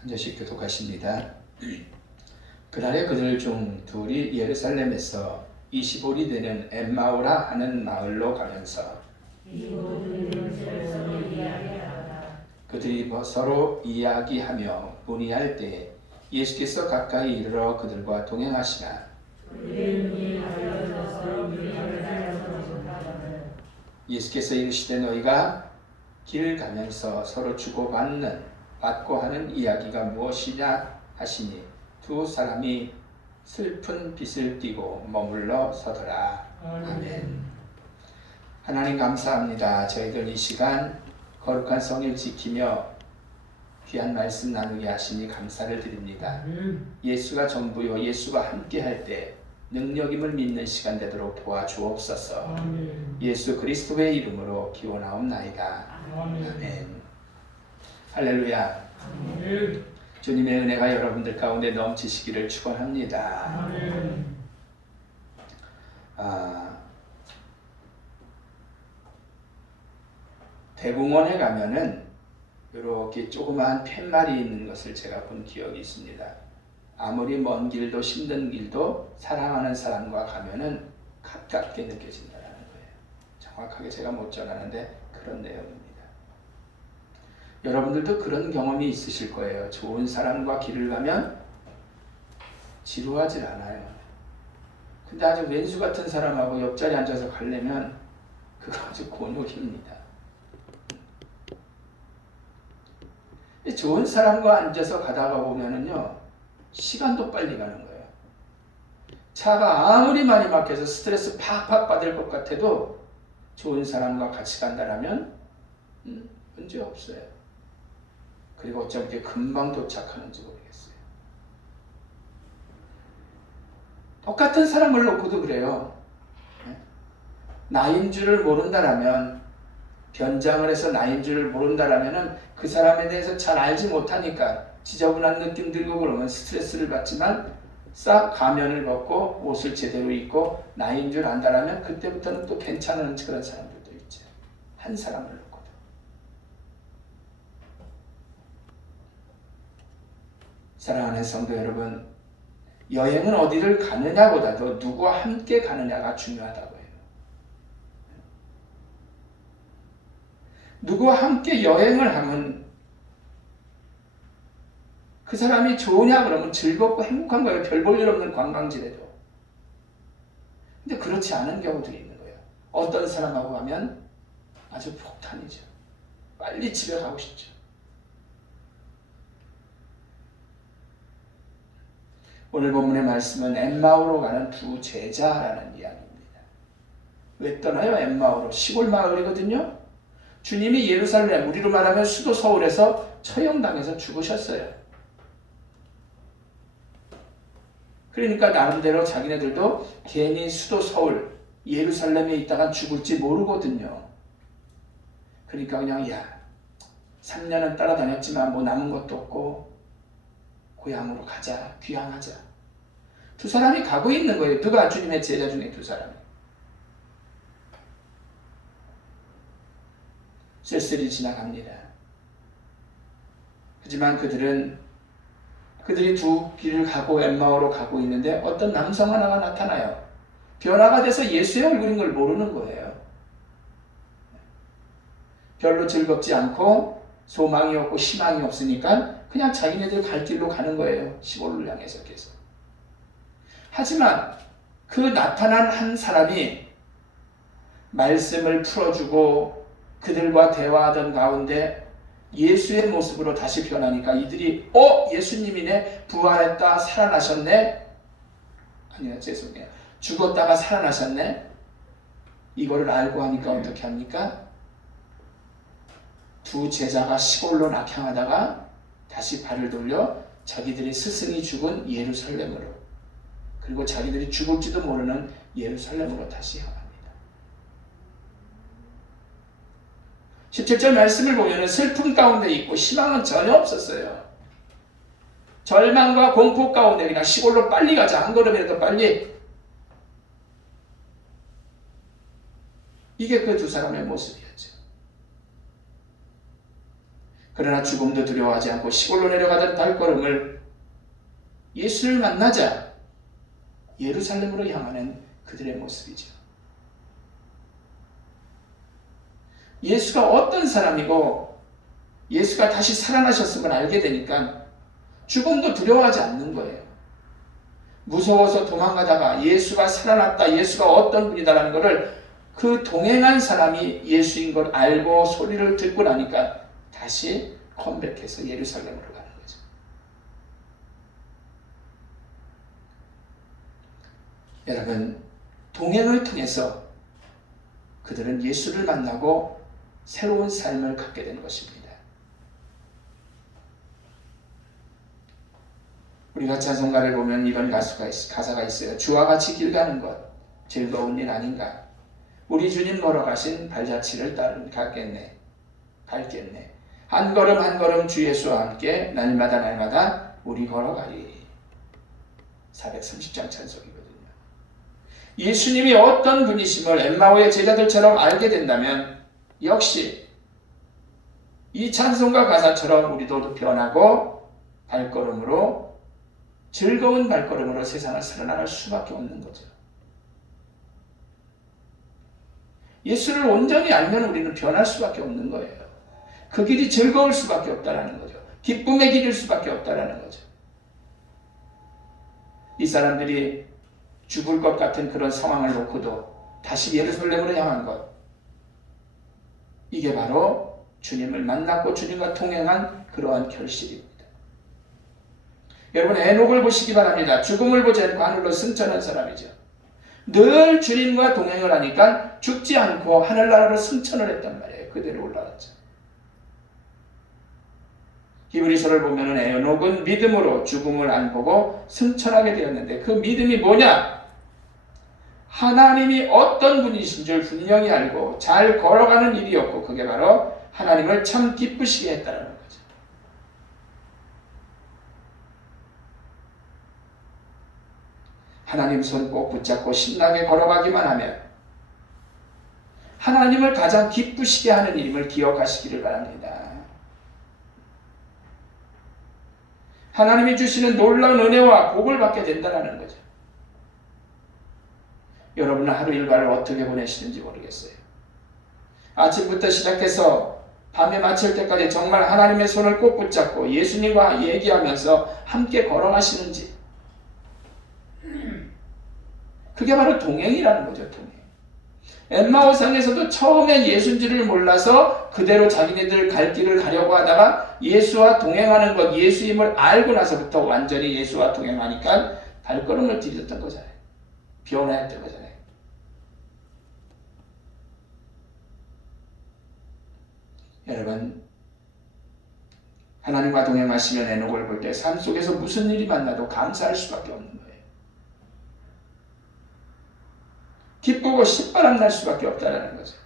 한 절씩 교독하십니다. 그날에 그들 중 둘이 예루살렘에서 25리 되는 엠마오라 하는 마을로 가면서 그들이 서로 이야기하며 문의할 때 예수께서 가까이 이르러 그들과 동행하시나 예수께서 이르시되 너희가 길 가면서 서로 받고 하는 이야기가 무엇이냐 하시니 두 사람이 슬픈 빛을 띠고 머물러 서더라. 아멘. 하나님 감사합니다. 저희들 이 시간 거룩한 성일 지키며 귀한 말씀 나누게 하시니 감사를 드립니다. 예수가 전부요, 예수가 함께 할 때 능력임을 믿는 시간 되도록 도와주옵소서. 예수 그리스도의 이름으로 기원하옵나이다. 아멘. 할렐루야. 주님의 은혜가 여러분들 가운데 넘치시기를 축원합니다. 대궁원에 가면은 이렇게 조그마한 팻말이 있는 것을 제가 본 기억이 있습니다. 아무리 먼 길도 힘든 길도 사랑하는 사람과 가면은 가깝게 느껴진다는 거예요. 정확하게 제가 못 전하는데 그런 내용입니다. 여러분들도 그런 경험이 있으실 거예요. 좋은 사람과 길을 가면 지루하질 않아요. 근데 아주 왼수 같은 사람하고 옆자리에 앉아서 가려면 그거 아주 곤욕입니다. 좋은 사람과 앉아서 가다가 보면은요, 시간도 빨리 가는 거예요. 차가 아무리 많이 막혀서 스트레스 팍팍 받을 것 같아도 좋은 사람과 같이 간다라면 문제 없어요. 그리고 어쩜 이렇게 금방 도착하는지 모르겠어요. 똑같은 사람을 놓고도 그래요. 나인 줄을 모른다라면, 변장을 해서 나인 줄을 모른다라면 그 사람에 대해서 잘 알지 못하니까 지저분한 느낌 들고 그러면 스트레스를 받지만 싹 가면을 벗고 옷을 제대로 입고 나인 줄 안다라면 그때부터는 또 괜찮은 그런 사람들도 있죠. 한 사람을 놓고도. 사랑하는 성도 여러분, 여행은 어디를 가느냐보다도 누구와 함께 가느냐가 중요하다고 해요. 누구와 함께 여행을 하면 그 사람이 좋으냐 그러면 즐겁고 행복한 거예요. 별 볼 일 없는 관광지래도. 근데 그렇지 않은 경우들이 있는 거예요. 어떤 사람하고 가면 아주 폭탄이죠. 빨리 집에 가고 싶죠. 오늘 본문의 말씀은 엠마오로 가는 두 제자라는 이야기입니다. 왜 떠나요? 엠마오로. 시골 마을이거든요. 주님이 예루살렘, 우리로 말하면 수도 서울에서 처형당해서 죽으셨어요. 그러니까 나름대로 자기네들도 괜히 수도 서울, 예루살렘에 있다가 죽을지 모르거든요. 그러니까 그냥 3년은 따라다녔지만 뭐 남은 것도 없고 고향으로 가자, 귀향하자. 두 사람이 가고 있는 거예요. 누가 주님의 제자 중에 두 사람이. 쓸쓸히 지나갑니다. 하지만 그들이 두 길을 가고 엠마오로 가고 있는데 어떤 남성 하나가 나타나요. 변화가 돼서 예수의 얼굴인 걸 모르는 거예요. 별로 즐겁지 않고 소망이 없고 희망이 없으니까 그냥 자기네들 갈 길로 가는 거예요. 시골을 향해서 계속. 하지만 그 나타난 한 사람이 말씀을 풀어주고 그들과 대화하던 가운데 예수의 모습으로 다시 변하니까 이들이 예수님이네, 부활했다, 살아나셨네, 아니요 죄송해요, 죽었다가 살아나셨네, 이거를 알고 하니까 어떻게 합니까? 두 제자가 시골로 낙향하다가 다시 발을 돌려 자기들이 스승이 죽은 예루살렘으로, 그리고 자기들이 죽을지도 모르는 예루살렘으로 다시 향합니다. 17절 말씀을 보면 슬픔 가운데 있고 희망은 전혀 없었어요. 절망과 공포 가운데 그냥 시골로 빨리 가자, 한 걸음이라도 빨리. 이게 그 두 사람의 모습이었죠. 그러나 죽음도 두려워하지 않고 시골로 내려가던 발걸음을 예수를 만나자 예루살렘으로 향하는 그들의 모습이죠. 예수가 어떤 사람이고 예수가 다시 살아나셨음을 알게 되니까 죽음도 두려워하지 않는 거예요. 무서워서 도망가다가 예수가 살아났다, 예수가 어떤 분이다라는 것을 그 동행한 사람이 예수인 걸 알고 소리를 듣고 나니까 다시 컴백해서 예루살렘으로 가는 거죠. 여러분, 동행을 통해서 그들은 예수를 만나고 새로운 삶을 갖게 되는 것입니다. 우리가 찬송가를 보면 이런 가사가 있어요. 주와 같이 길 가는 것 즐거운 일 아닌가. 우리 주님 걸어가신 발자취를 갈겠네. 한 걸음 한 걸음 주 예수와 함께 날마다 우리 걸어가리. 430장 찬송이거든요. 예수님이 어떤 분이심을 엠마오의 제자들처럼 알게 된다면 역시 이 찬송가 가사처럼 우리도 변하고 발걸음으로 즐거운 발걸음으로 세상을 살아나갈 수밖에 없는 거죠. 예수를 온전히 알면 우리는 변할 수밖에 없는 거예요. 그 길이 즐거울 수밖에 없다라는 거죠. 기쁨의 길일 수밖에 없다라는 거죠. 이 사람들이 죽을 것 같은 그런 상황을 놓고도 다시 예루살렘으로 향한 것, 이게 바로 주님을 만났고 주님과 동행한 그러한 결실입니다. 여러분, 에녹을 보시기 바랍니다. 죽음을 보지 않고 하늘로 승천한 사람이죠. 늘 주님과 동행을 하니까 죽지 않고 하늘나라로 승천을 했단 말이에요. 그대로 올라갔죠. 히브리서를 보면 에녹은 믿음으로 죽음을 안 보고 승천하게 되었는데 그 믿음이 뭐냐? 하나님이 어떤 분이신 줄 분명히 알고 잘 걸어가는 일이었고 그게 바로 하나님을 참 기쁘시게 했다는 거죠. 하나님 손 꼭 붙잡고 신나게 걸어가기만 하면 하나님을 가장 기쁘시게 하는 일임을 기억하시기를 바랍니다. 하나님이 주시는 놀라운 은혜와 복을 받게 된다는 거죠. 여러분은 하루 일과를 어떻게 보내시는지 모르겠어요. 아침부터 시작해서 밤에 마칠 때까지 정말 하나님의 손을 꼭 붙잡고 예수님과 얘기하면서 함께 걸어가시는지, 그게 바로 동행이라는 거죠. 동행. 엠마오상에서도 처음엔 예수인지를 몰라서 그대로 자기네들 갈 길을 가려고 하다가 예수와 동행하는 것, 예수임을 알고 나서부터 완전히 예수와 동행하니까 발걸음을 디뎠던 거잖아요. 변화했던 거잖아요. 여러분, 하나님과 동행하시면 에녹을 볼 때 삶 속에서 무슨 일이 만나도 감사할 수밖에 없는 거예요. 기쁘고 신바람 날 수밖에 없다는 거죠.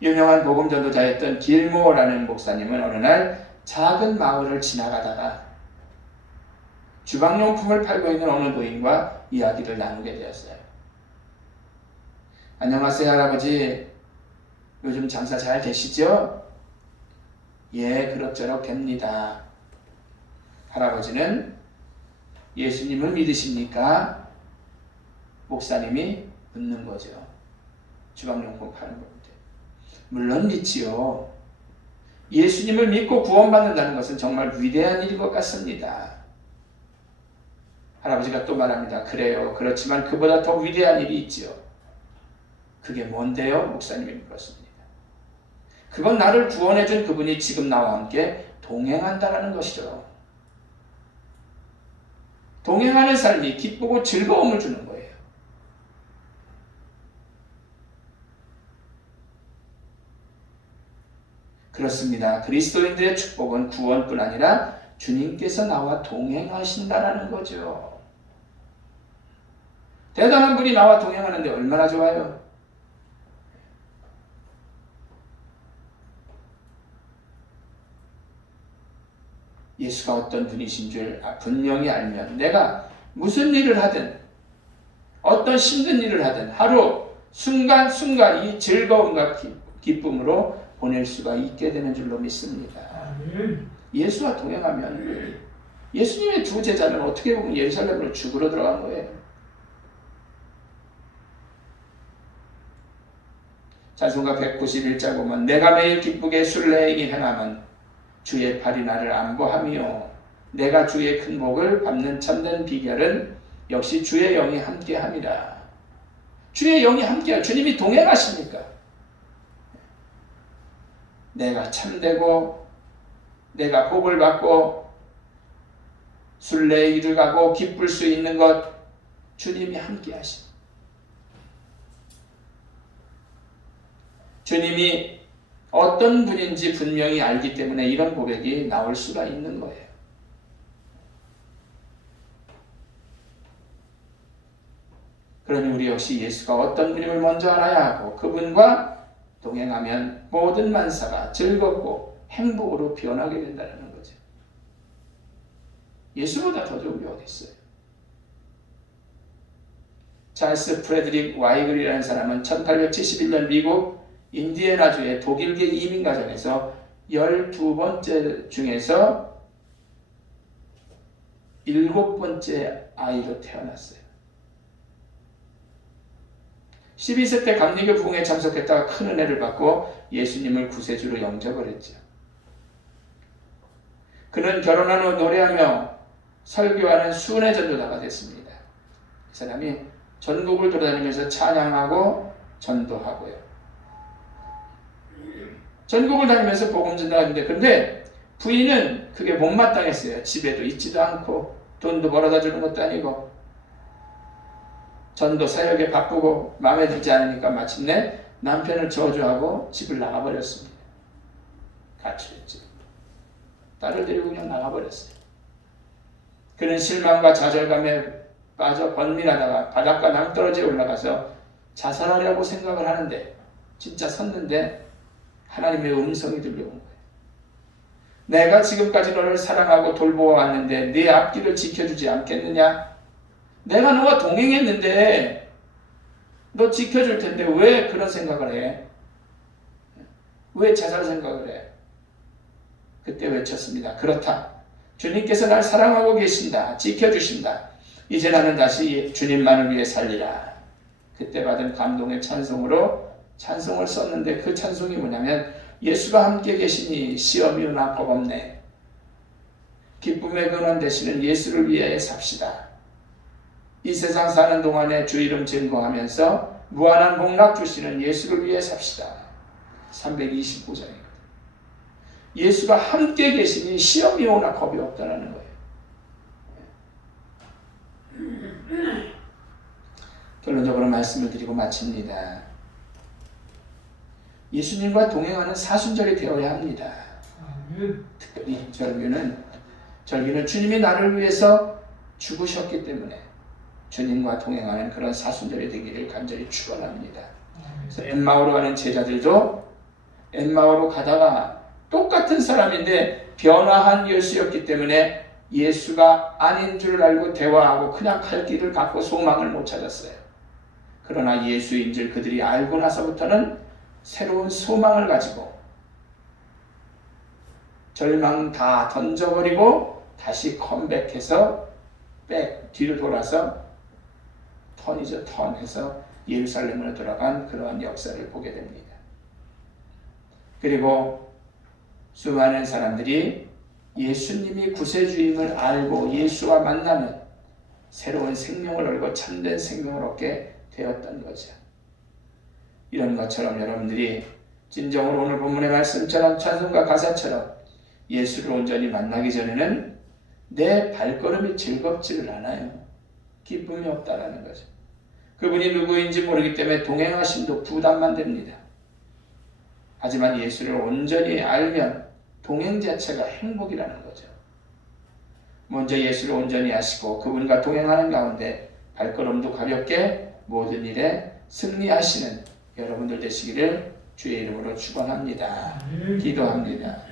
유명한 복음 전도자였던 길모어라는 목사님은 어느 날 작은 마을을 지나가다가 주방용품을 팔고 있는 어느 노인과 이야기를 나누게 되었어요. 안녕하세요, 할아버지. 요즘 장사 잘 되시죠? 예, 그럭저럭 됩니다. 할아버지는 예수님을 믿으십니까? 목사님이 묻는 거죠. 주방용품 파는 건데. 물론 믿지요. 예수님을 믿고 구원받는다는 것은 정말 위대한 일인 것 같습니다. 할아버지가 또 말합니다. 그래요. 그렇지만 그보다 더 위대한 일이 있지요. 그게 뭔데요? 목사님이 물었습니다. 그건 나를 구원해준 그분이 지금 나와 함께 동행한다라는 것이죠. 동행하는 삶이 기쁘고 즐거움을 주는 거예요. 그렇습니다. 그리스도인들의 축복은 구원뿐 아니라 주님께서 나와 동행하신다라는 거죠. 대단한 분이 나와 동행하는데 얼마나 좋아요. 예수가 어떤 분이신 줄 분명히 알면 내가 무슨 일을 하든 어떤 힘든 일을 하든 하루 순간순간 이 즐거움과 기쁨으로 보낼 수가 있게 되는 줄로 믿습니다. 예수와 동행하면 예수님의 두 제자는 어떻게 보면 예루살렘으로 죽으러 들어간 거예요. 찬송가 191자 보면 내가 매일 기쁘게 순례인이 행함은 주의 팔이 나를 안보하며 내가 주의 큰 복을 밟는 참된 비결은 역시 주의 영이 함께함이라. 주의 영이 함께하, 주님이 동행하시니까 내가 참되고 내가 복을 받고 순례의 길을 가고 기쁠 수 있는 것 주님이 함께하시. 주님이 어떤 분인지 분명히 알기 때문에 이런 고백이 나올 수가 있는 거예요. 그러니 우리 역시 예수가 어떤 분임을 먼저 알아야 하고 그분과 동행하면 모든 만사가 즐겁고 행복으로 변하게 된다는 거죠. 예수보다 더 좋은 게 어디 있어요? 찰스 프레드릭 와이글이라는 사람은 1871년 미국 인디애나주의 독일계 이민 가정에서 12번째 중에서 7번째 아이로 태어났어요. 12세 때 감리교 부흥에 참석했다가 큰 은혜를 받고 예수님을 구세주로 영접을 했죠. 그는 결혼한 후 노래하며 설교하는 순회 전도자가 됐습니다. 이 사람이 전국을 돌아다니면서 찬양하고 전도하고요. 전국을 다니면서 복음 전도하는데 근데 부인은 그게 못마땅했어요. 집에도 있지도 않고 돈도 벌어다 주는 것도 아니고 전도 사역에 바쁘고 마음에 들지 않으니까 마침내 남편을 저주하고 집을 나가버렸습니다. 가출했죠. 딸을 데리고 그냥 나가버렸어요. 그는 실망과 좌절감에 빠져 번민하다가 바닷가 낭떠러지에 올라가서 자살하려고 생각을 하는데 진짜 섰는데 하나님의 음성이 들려온 거예요. 내가 지금까지 너를 사랑하고 돌보아왔는데 네 앞길을 지켜주지 않겠느냐? 내가 너와 동행했는데 너 지켜줄 텐데 왜 그런 생각을 해? 왜 자살 생각을 해? 그때 외쳤습니다. 그렇다. 주님께서 날 사랑하고 계신다. 지켜주신다. 이제 나는 다시 주님만을 위해 살리라. 그때 받은 감동의 찬송으로 찬송을 썼는데 그 찬송이 뭐냐면 예수가 함께 계시니 시험이 오나 겁없네. 기쁨의 근원 되시는 예수를 위해 삽시다. 이 세상 사는 동안에 주 이름 증거하면서 무한한 복락 주시는 예수를 위해 삽시다. 325장입니다. 예수가 함께 계시니 시험이 오나 겁이 없다는 거예요. 결론적으로 말씀을 드리고 마칩니다. 예수님과 동행하는 사순절이 되어야 합니다. 특별히 절기는 주님이 나를 위해서 죽으셨기 때문에 주님과 동행하는 그런 사순절이 되기를 간절히 축원합니다. 그래서 엠마오로 가는 제자들도 엠마오로 가다가 똑같은 사람인데 변화한 예수였기 때문에 예수가 아닌 줄 알고 대화하고 그냥 갈 길을 갖고 소망을 못 찾았어요. 그러나 예수인 줄 그들이 알고 나서부터는 새로운 소망을 가지고 절망 다 던져버리고 다시 컴백해서 뒤로 돌아서 턴해서 예루살렘으로 돌아간 그러한 역사를 보게 됩니다. 그리고 수많은 사람들이 예수님이 구세주임을 알고 예수와 만나면 새로운 생명을 얻고 참된 생명을 얻게 되었던 거죠. 이런 것처럼 여러분들이 진정으로 오늘 본문의 말씀처럼 찬송가 가사처럼 예수를 온전히 만나기 전에는 내 발걸음이 즐겁지를 않아요. 기쁨이 없다라는 거죠. 그분이 누구인지 모르기 때문에 동행하심도 부담만 됩니다. 하지만 예수를 온전히 알면 동행 자체가 행복이라는 거죠. 먼저 예수를 온전히 아시고 그분과 동행하는 가운데 발걸음도 가볍게 모든 일에 승리하시는 여러분들 되시기를 주의 이름으로 축원합니다. 기도합니다.